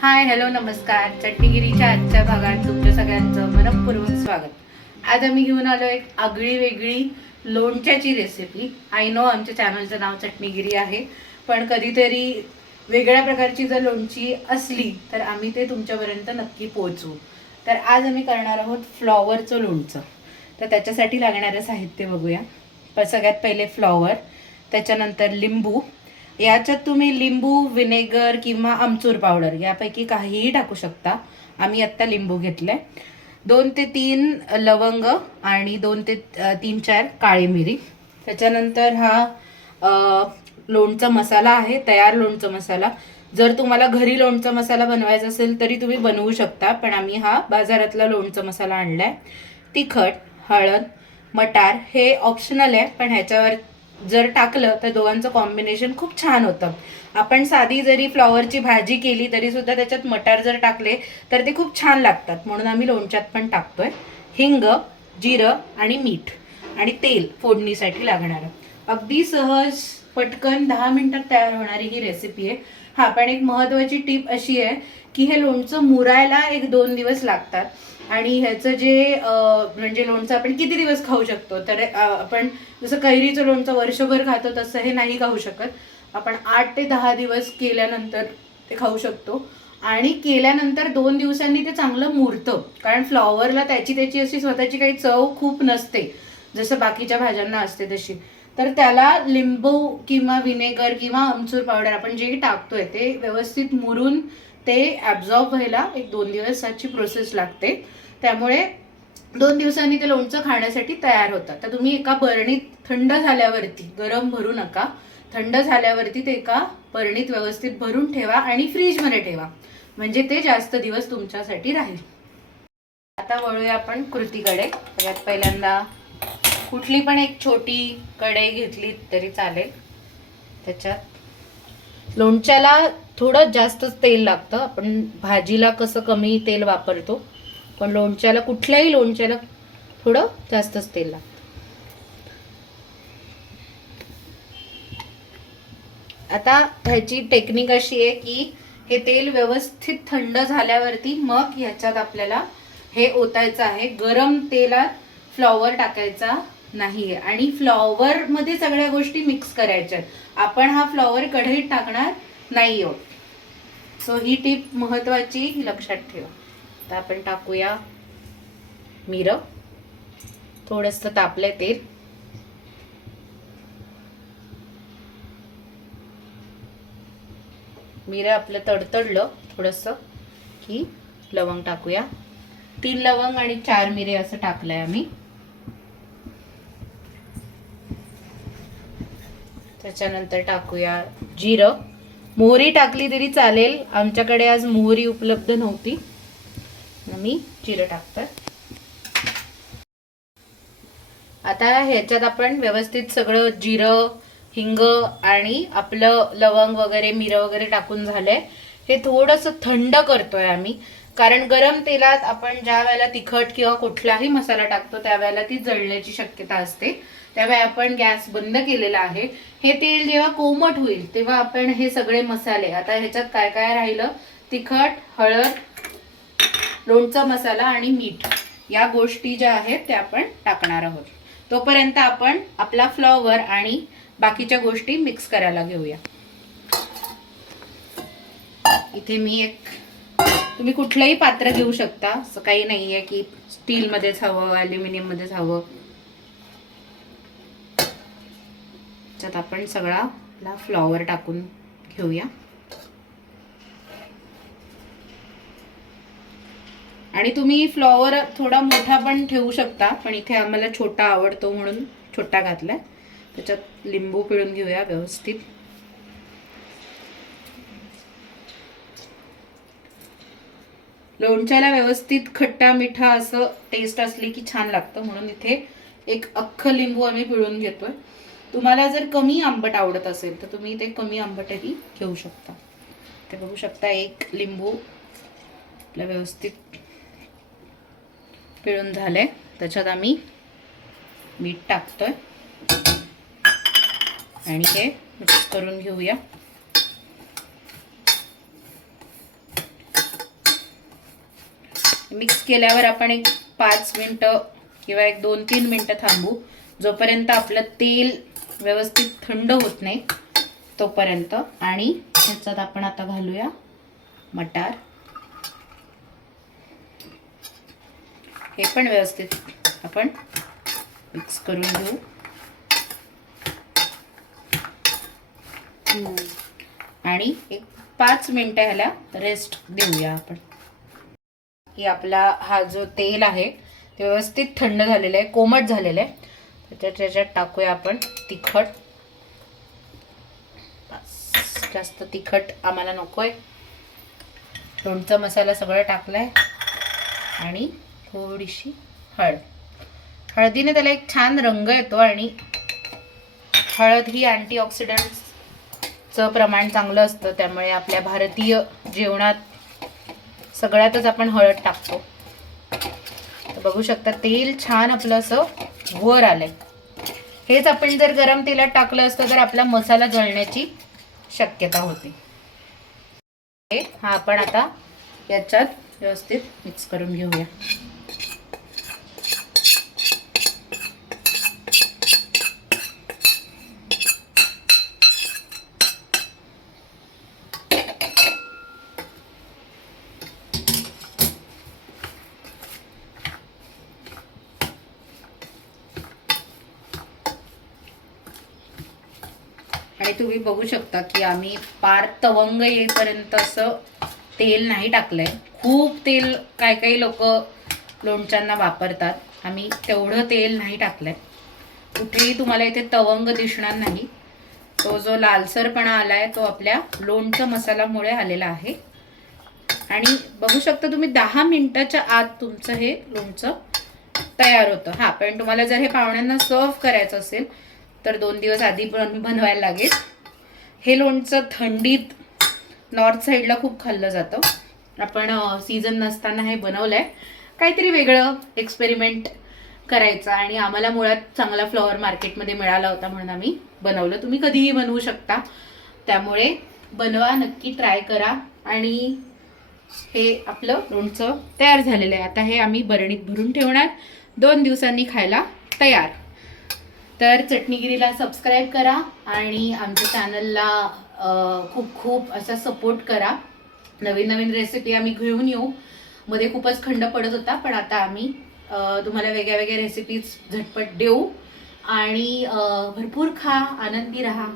Hi hello नमस्कार. चटणीगिरीच्या आजच्या भागात तुमच्या सगळ्यांचं मनपूर्वक स्वागत. आज आम्ही घेऊन आलो एक आगळी वेगळी लोणच्याची रेसिपी. आय नो आमच्या चॅनलचं नाव चटणीगिरी आहे, पण कधीतरी वेगळ्या प्रकारची जर लोणची असली तर आम्ही ते तुमच्यापर्यंत नक्की पोहोचवू. तर आज आम्ही करणार आहोत फ्लॉवरचं लोणचं. तर त्याच्यासाठी लागणारं साहित्य बघूया. पण सगळ्यात पहिले फ्लॉवर, त्याच्यानंतर लिंबू. याच्यात तुम्ही लिंबू, विनेगर किंवा आमचूर पावडर यापैकी काहीही टाकू शकता. आम्ही आत्ता लिंबू घेतले. 2 ते 3 लवंग आणि 2 ते 3-4 काळी मिरी. त्याच्यानंतर हा लोणचा मसाला आहे, तयार लोणचा मसाला. जर तुम्हाला घरी लोणचा मसाला बनवायचा असेल तरी तुम्ही बनवू शकता, पण आम्ही हा बाजारातला लोणचा मसाला आणलाय. तिखट, हळद, मटार हे ऑप्शनल आहे, पण ह्याच्यावर जर टाकलं तर दोघांचं कॉम्बिनेशन खूप छान होतं. आपण साधी जरी फ्लॉवरची भाजी केली तरी सुद्धा त्याच्यात मटार जर टाकले तर ते खूप छान लागतात, म्हणून आम्ही लोणच्यात पण टाकतोय. हिंग, जिरं आणि मीठ आणि तेल फोडणीसाठी लागणार. अगदी सहज पटकन 10 मिनिटात तयार होणारी ही रेसिपी आहे. हा, पण एक महत्त्वाची टीप अशी आहे की हे लोणचं मुरायला 1-2 दिवस लागतात. आणि ह्याचं जे म्हणजे लोणचं आपण किती दिवस खाऊ शकतो, तर आपण जसं कैरीचं लोणचं वर्षभर खातो तसं हे नाही खाऊ शकत. आपण 8 ते 10 दिवस केल्यानंतर ते खाऊ शकतो. आणि केल्यानंतर 2 दिवसांनी ते चांगलं मुरतं, कारण फ्लॉवरला त्याची अशी स्वतःची काही चव खूप नसते जसं बाकीच्या भाज्यांना असते तशी. तर त्याला लिंबू किंवा विनेगर किंवा आमचूर पावडर आपण जे टाकतोय ते व्यवस्थित मुरून ते ॲब्झॉर्ब व्हायला 1-2 दिवसाची प्रोसेस लागते. त्यामुळे 2 दिवसांनी ते लोणचं खाण्यासाठी तयार होतं. तर तुम्ही एका बरणीत थंड झाल्यावरती, गरम भरू नका, थंड झाल्यावरती ते एका बरणीत व्यवस्थित भरून ठेवा आणि फ्रीजमध्ये ठेवा, म्हणजे ते जास्त दिवस तुमच्यासाठी राहील. आता वळूया आपण कृतीकडे. सगळ्यात पहिल्यांदा कुठली पण एक छोटी कढई घेतली तरी चालेल. त्याच्यात लोणच्याला थोडं जास्तच तेल लागतं. आपण भाजीला कसं कमी तेल वापरतो, पण लोणच्याला, कुठल्याही लोणच्याला थोडं जास्तच तेल लागतं. आता ह्याची टेक्निक अशी आहे की हे तेल व्यवस्थित थंड झाल्यावरती मग ह्याच्यात आपल्याला हे ओतायचं आहे. गरम तेलात फ्लॉवर टाकायचा नाहीये आणि फ्लॉवर मध्ये सगळ्या गोष्टी मिक्स करायच्या. आपण हा फ्लॉवर कढईत टाकणार नाही आहोत. सो ही टीप महत्वाची, ही लक्षात ठेवा. आता आपण टाकूया मिरं. थोडंसं तापलंय तेल. मिरं आपलं तडतडलं थोडंसं की लवंग टाकूया. 3 लवंग आणि 4 मिरे असं टाकलंय आम्ही. त्याच्यानंतर टाकूया जिरं. मोहरी टाकली तरी चालेल, आमच्याकडे आज मोहरी उपलब्ध नव्हती, मी जिरं टाकतोय. आता ह्याच्यात आपण व्यवस्थित सगळं जिरं, हिंग आणि आपलं लवंग वगैरे, मिरं वगैरे टाकून झालंय. हे थोडंसं थंड करतोय आम्ही, कारण गरम तेलात आपण ज्या वेळेला तिखट किंवा कुठलाही मसाला टाकतो त्यावेळेला ती जळण्याची शक्यता असते. त्यावेळी आपण गॅस बंद केलेला आहे. हे तेल जेव्हा कोमट होईल तेव्हा आपण हे सगळे मसाले, आता ह्याच्यात काय काय राहिलं, तिखट, हळद, लोणचा मसाला आणि मीठ, या गोष्टी ज्या आहेत त्या आपण टाकणार आहोत. तोपर्यंत आपण आपला फ्लॉवर आणि बाकीच्या गोष्टी मिक्स करायला घेऊया. इथे मी एक, तुम्ही कुठलंही पात्र घेऊ शकता, असं काही नाहीये की स्टील मध्येच हवं, ॲल्युमिनियम मध्येच हवं. त्यात आपण सगळा फ्लॉवर टाकून घेऊया. आणि तुम्ही फ्लॉवर थोडा मोठा पण ठेवू शकता, पण इथे आम्हाला छोटा आवडतो म्हणून छोटा घातलाय. त्याच्यात लिंबू पिळून घेऊया व्यवस्थित. लोणच्याला व्यवस्थित खट्टा मिठा असं टेस्ट असली की छान लागतं, म्हणून इथे एक अख्खं लिंबू आम्ही पिळून घेतोय. तुम्हाला जर कमी आंबट आवडत असेल तर तुम्ही ते कमी आंबटही घेऊ शकता. ते बघू शकता, एक लिंबू व्यवस्थित पिळून झालंय. त्याच्यात आम्ही मीठ टाकतोय आणि हे मिक्स करून घेऊया. मिक्स केल्यावर आपण एक 5 मिनटं किंवा एक 2-3 मिनटं थांबू, जोपर्यंत आपलं तेल व्यवस्थित थंड होत नाही तोपर्यंत. आणि ह्याच्यात आपण आता घालूया मटार. हे पण व्यवस्थित आपण मिक्स करून घेऊ. आणि एक 5 मिनटं ह्याला रेस्ट देऊया आपण. की आपला हा जो तेल आहे ते व्यवस्थित थंड झालेलं आहे, कोमट झालेलं आहे. त्याच्यात टाकूया आपण तिखट. जास्त तिखट आम्हाला नकोय. लोणचा मसाला सगळं टाकलाय. आणि थोडीशी हळद. हळदीने त्याला एक छान रंग येतो आणि हळद ही अँटीऑक्सिडंट्सचं प्रमाण चांगलं असतं, त्यामुळे आपल्या भारतीय जेवणात सगळ्यातच आपण हळद टाकतो. तर बघू शकता तेल छान आपलं असं वर आलंय. हेच आपण जर गरम तेलात टाकलं असतं तर आपला मसाला जळण्याची शक्यता होती. हा आपण आता याच्यात व्यवस्थित मिक्स करून घेऊया. आणि तुम्ही बघू शकता की आम्ही पार तवंग येईपर्यंत असं तेल नाही टाकलंय. खूप तेल काही लोक लोणच्यांना वापरतात. आम्ही तेवढं तेल नाही टाकलंय. कुठेही तुम्हाला इथे तवंग दिसणार नाही. तो जो लालसरपणा आलाय तो आपल्या लोणचं मसाल्यामुळे आलेला आहे. आणि बघू शकता तुम्ही 10 मिनिटाच्या आत तुमचं हे लोणचं तयार होतं. हा, पण तुम्हाला जर हे पाहुण्यांना सर्व करायचं असेल तर 2 दिवस आधी बनवायला लागेल. हे लोणचं थंडीत नॉर्थ साईडला खूप खाल्लं जातं. आपण सीझन नसताना हे बनवलंय. काहीतरी वेगळं एक्सपेरिमेंट करायचं आणि आम्हाला मुळात चांगला फ्लॉवर मार्केटमध्ये मिळाला होता म्हणून आम्ही बनवलं. तुम्ही कधीही बनवू शकता, त्यामुळे बनवा, नक्की ट्राय करा. आणि हे आपलं लोणचं तयार झालेलं आहे. आता हे आम्ही बरणीत भरून ठेवणार, 2 दिवसांनी खायला तयार. तर चटणीगिरीला सबस्क्राईब करा आणि आमच्या चॅनलला खूप खूप असा सपोर्ट करा. नवीन नवीन रेसिपी आम्ही घेऊन येऊ. मध्ये खूपच खंड पडत होता, पण आता आम्ही तुम्हाला वेगळ्या वेगळ्या रेसिपीज झटपट देऊ. आणि भरपूर खा, आनंदी राहा.